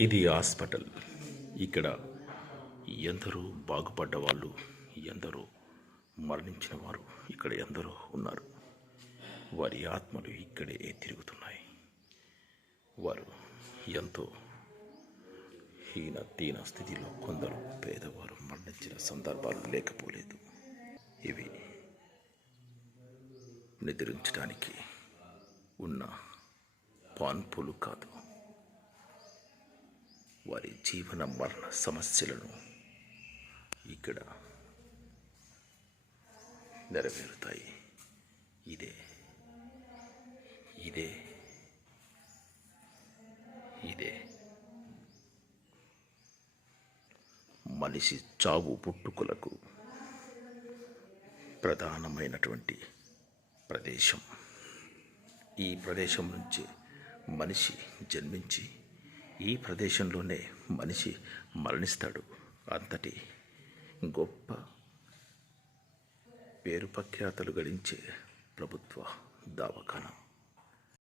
ఇది హాస్పిటల్. ఇక్కడ ఎందరో బాగుపడ్డ వాళ్ళు, ఎందరో మరణించిన వారు ఇక్కడ ఎందరో ఉన్నారు. వారి ఆత్మలు ఇక్కడే తిరుగుతున్నాయి. వారు ఎంతో దీన స్థితిలో కొందరు పేదవారు మరణించిన సందర్భాలు లేకపోలేదు. ఇవి నిద్రించడానికి ఉన్న పాన్పులు కాదు. వారి జీవన మరణ సమస్యలను ఇక్కడ నెరవేరుతాయి. ఇదే ఇదే ఇదే మనిషి చావు పుట్టుకలకు ప్రధానమైనటువంటి ప్రదేశం. ఈ ప్రదేశం నుంచి మనిషి జన్మించి ఈ ప్రదేశంలోనే మనిషి మరణిస్తాడు. అంతటి గొప్ప పేరు ప్రఖ్యాతలు గడించే ప్రభుత్వ దవాఖానా.